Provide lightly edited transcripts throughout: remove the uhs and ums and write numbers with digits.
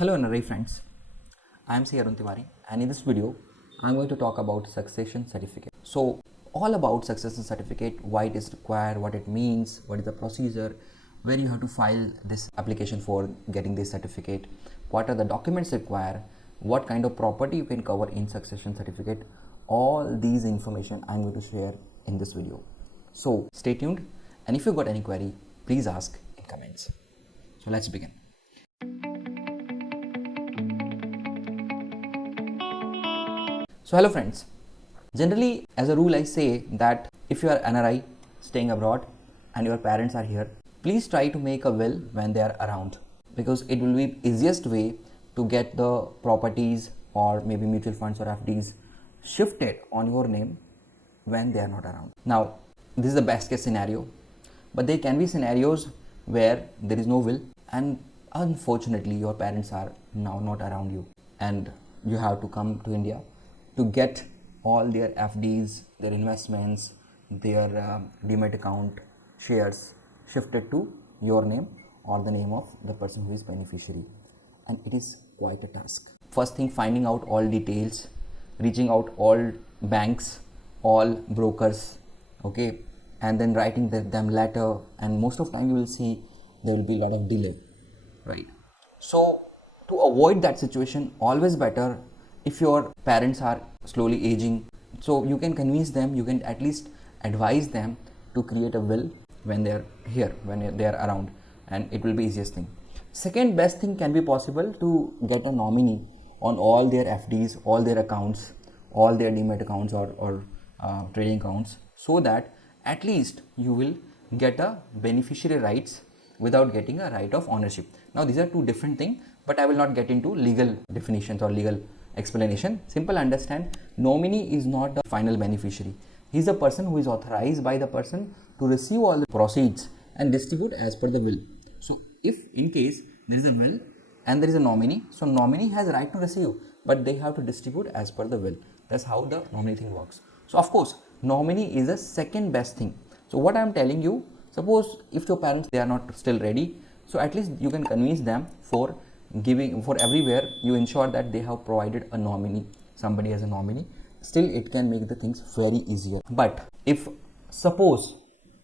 Hello NRI Friends, I am Arun Tiwari, and in this video I am going to talk about succession certificate. So all about succession certificate, why it is required, what it means, what is the procedure, where you have to file this application for getting this certificate, what are the documents required, what kind of property you can cover in succession certificate. All these information I am going to share in this video. So stay tuned, and if you got any query, please ask in comments. So let's begin. So hello friends, generally as a rule I say that if you are NRI staying abroad and your parents are here, please try to make a will when they are around, because it will be easiest way to get the properties or maybe mutual funds or FDs shifted on your name when they are not around. Now this is the best case scenario, but there can be scenarios where there is no will and unfortunately your parents are now not around you and you have to come to India to get all their FDs, their investments, their demat account shares shifted to your name or the name of the person who is beneficiary, and it is quite a task. First thing, finding out all details, reaching out all banks, all brokers, okay, and then writing them letter, and most of the time you will see there will be a lot of delay, right? So to avoid that situation, always better if your parents are slowly aging, so you can convince them, you can at least advise them to create a will when they are here, when they are around, and it will be easiest thing. Second best thing can be possible to get a nominee on all their FDs, all their accounts, all their demat accounts or trading accounts, so that at least you will get a beneficiary rights without getting a right of ownership. Now these are two different things, but I will not get into legal definitions or legal explanation. Simple understand, nominee is not the final beneficiary. He is the person who is authorized by the person to receive all the proceeds and distribute as per the will. So if in case there is a will and there is a nominee, so nominee has a right to receive, but they have to distribute as per the will. That's how the nominee thing works. So of course nominee is the second best thing. So what I am telling you, suppose if your parents they are not still ready, so at least you can convince them for giving, for everywhere you ensure that they have provided a nominee, somebody as a nominee. Still it can make the things very easier. But if suppose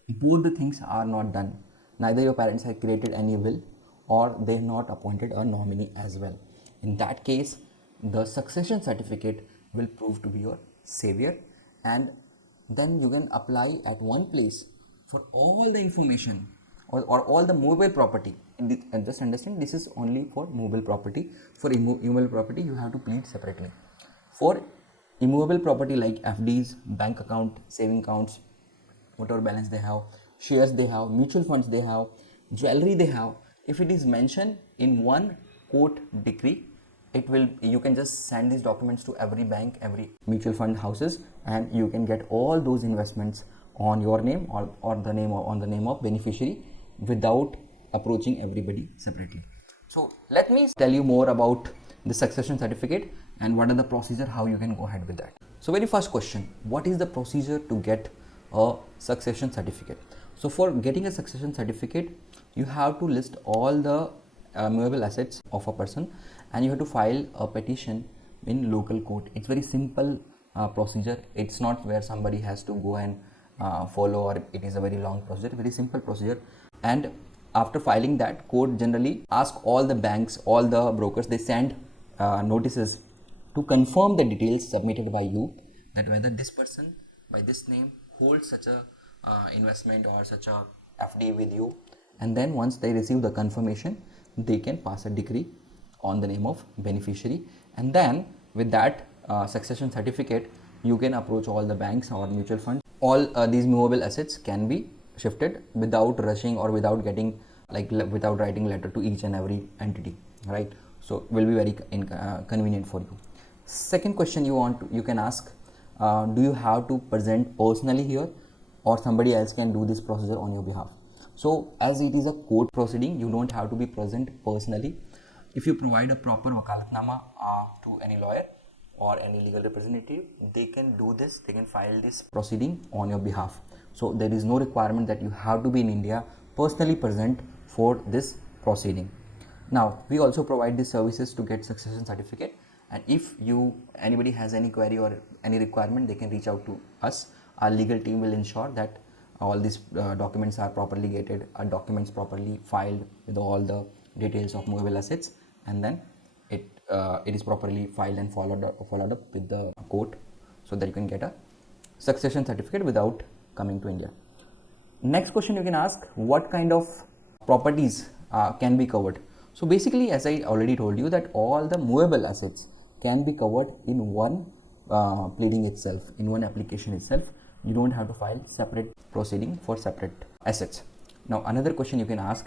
both the things are not done, neither your parents have created any will or they have not appointed a nominee as well, in that case the succession certificate will prove to be your savior, and then you can apply at one place for all the information or all the movable property. And just understand, this is only for movable property. For immovable property you have to plead separately. For immovable property like FDs, bank account, saving accounts, whatever balance they have, shares they have, mutual funds they have, jewelry they have, if it is mentioned in one court decree, it will, you can just send these documents to every bank, every mutual fund houses, and you can get all those investments on your name or the name, or on the name of beneficiary, without approaching everybody separately. So let me tell you more about the succession certificate and what are the procedure, how you can go ahead with that. So very first question, what is the procedure to get a succession certificate? So for getting a succession certificate, you have to list all the movable assets of a person, and you have to file a petition in local court. It's very simple procedure. It's not where somebody has to go and follow, or it is a very long procedure. Very simple procedure. And after filing that, court generally ask all the banks, all the brokers, they send notices to confirm the details submitted by you, that whether this person by this name holds such a investment or such a FD with you. And then once they receive the confirmation, they can pass a decree on the name of beneficiary, and then with that succession certificate you can approach all the banks or mutual funds. All these movable assets can be shifted without rushing or without getting without writing letter to each and every entity, right? So will be very convenient for you. Second question you can ask, do you have to present personally here, or somebody else can do this procedure on your behalf? So as it is a court proceeding, you don't have to be present personally. If you provide a proper wakalatnama to any lawyer or any legal representative, they can do this, they can file this proceeding on your behalf. So there is no requirement that you have to be in India personally present for this proceeding. Now we also provide these services to get succession certificate, and if anybody has any query or any requirement, they can reach out to us. Our legal team will ensure that all these documents are properly gated, our documents properly filed with all the details of movable assets, and then it is properly filed and followed up with the court, so that you can get a succession certificate without coming to India. Next question you can ask, what kind of properties can be covered? So basically, as I already told you, that all the movable assets can be covered in one pleading itself, in one application itself. You don't have to file separate proceeding for separate assets. Now another question you can ask,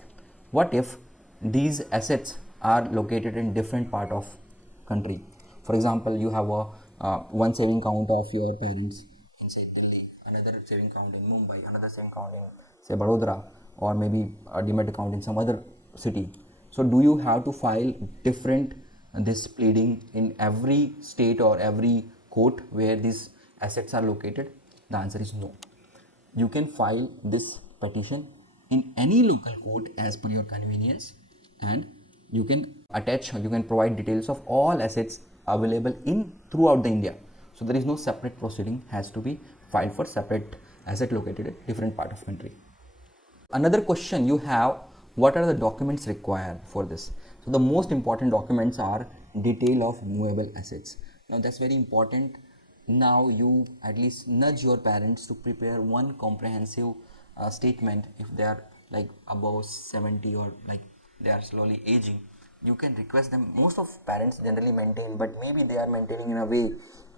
what if these assets are located in different part of country? For example, you have one saving account of your parents inside Delhi, another saving account in Mumbai, another saving account in say Vadodara, or maybe a demat account in some other city. So do you have to file different this pleading in every state or every court where these assets are located? The answer is no. You can file this petition in any local court as per your convenience, and you can attach, you can provide details of all assets available in throughout the India. So there is no separate proceeding has to be filed for separate asset located in different part of country. Another question you have, what are the documents required for this? So the most important documents are detail of movable assets. Now that's very important. Now you at least nudge your parents to prepare one comprehensive statement. If they are like above 70 or like they are slowly aging, you can request them. Most of parents generally maintain, but maybe they are maintaining in a way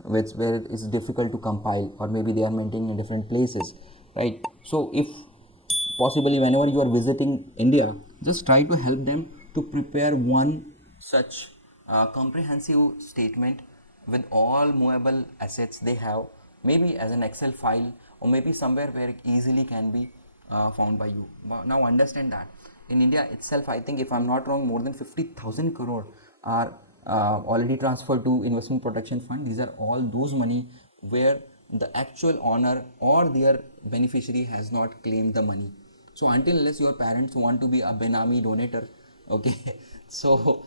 where it is difficult to compile, or maybe they are maintaining in different places, right? So if possibly whenever you are visiting India, just try to help them to prepare one such comprehensive statement with all movable assets they have, maybe as an Excel file, or maybe somewhere where it easily can be found by you. But now understand that in India itself, I think if I'm not wrong, more than 50,000 crore are already transferred to investment protection fund. These are all those money where the actual owner or their beneficiary has not claimed the money. So until unless your parents want to be a Benami donator, okay, so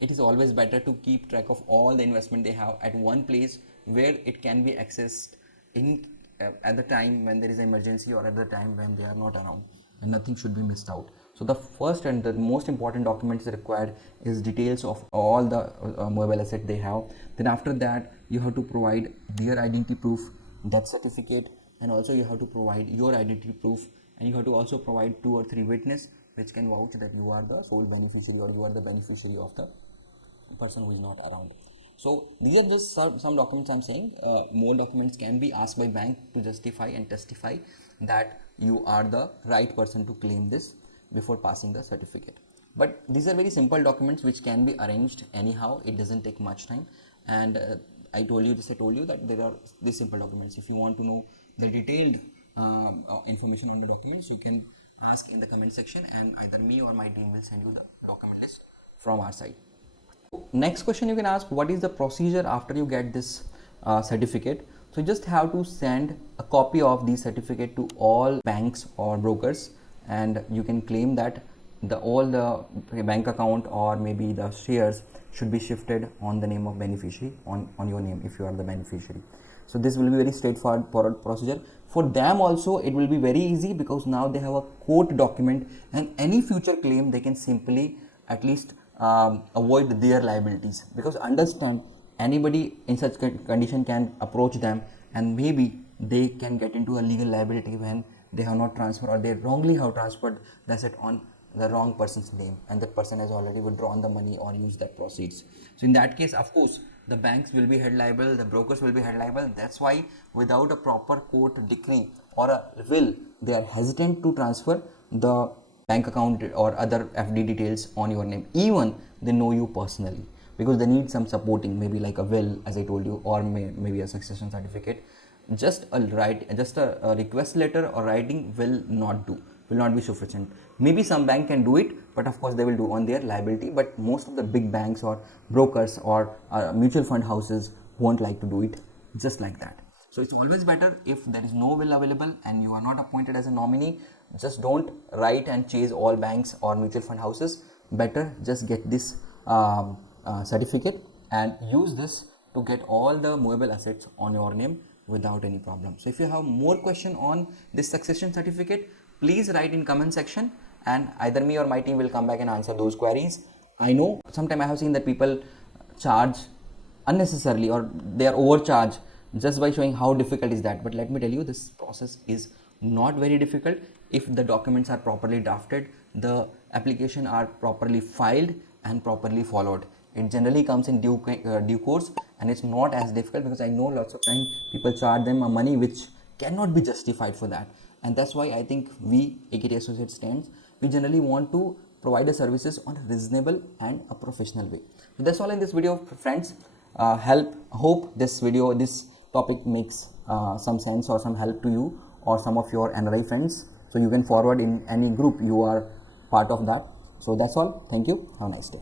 it is always better to keep track of all the investment they have at one place where it can be accessed in at the time when there is an emergency, or at the time when they are not around, and nothing should be missed out. So the first and the most important documents required is details of all the mobile asset they have. Then after that, you have to provide their identity proof, death certificate, and also you have to provide your identity proof, and you have to also provide 2 or 3 witness which can vouch that you are the sole beneficiary, or you are the beneficiary of the person who is not around. So these are just some documents I'm saying. More documents can be asked by bank to justify and testify that you are the right person to claim this before passing the certificate. But these are very simple documents which can be arranged anyhow. It doesn't take much time, and I told you that there are these simple documents. If you want to know the detailed information on the documents, you can ask in the comment section, and either me or my team will send you the document list from our side. Next question you can ask, what is the procedure after you get this certificate? So you just have to send a copy of the certificate to all banks or brokers, and you can claim that all the bank account or maybe the shares should be shifted on the name of beneficiary, on your name if you are the beneficiary. So this will be very straightforward procedure. For them also it will be very easy, because now they have a court document, and any future claim they can simply at least avoid their liabilities, because understand, anybody in such condition can approach them, and maybe they can get into a legal liability when they have not transferred, or they wrongly have transferred the asset on the wrong person's name, and that person has already withdrawn the money or used that proceeds. So in that case, of course, the banks will be held liable, the brokers will be held liable. That's why without a proper court decree or a will, they are hesitant to transfer the bank account or other FD details on your name, even they know you personally, because they need some supporting, maybe like a will, as I told you, or maybe a succession certificate. Just a request letter or writing will not be sufficient. Maybe some bank can do it, but of course they will do on their liability. But most of the big banks or brokers or mutual fund houses won't like to do it just like that. So it's always better, if there is no will available and you are not appointed as a nominee, just don't write and chase all banks or mutual fund houses. better just get this certificate and use this to get all the movable assets on your name without any problem. So if you have more question on this succession certificate, please write in comment section, and either me or my team will come back and answer those queries. I know sometimes I have seen that people charge unnecessarily, or they are overcharged just by showing how difficult is that. But let me tell you, this process is not very difficult if the documents are properly drafted, the application are properly filed and properly followed. It generally comes in due course, and it's not as difficult, because I know lots of time people charge them a money which cannot be justified for that. And that's why I think we, AKT Associates stands, we generally want to provide the services on a reasonable and a professional way. So that's all in this video, friends. Hope this topic makes some sense or some help to you or some of your NRI friends, so you can forward in any group you are part of that. So that's all. Thank you. Have a nice day.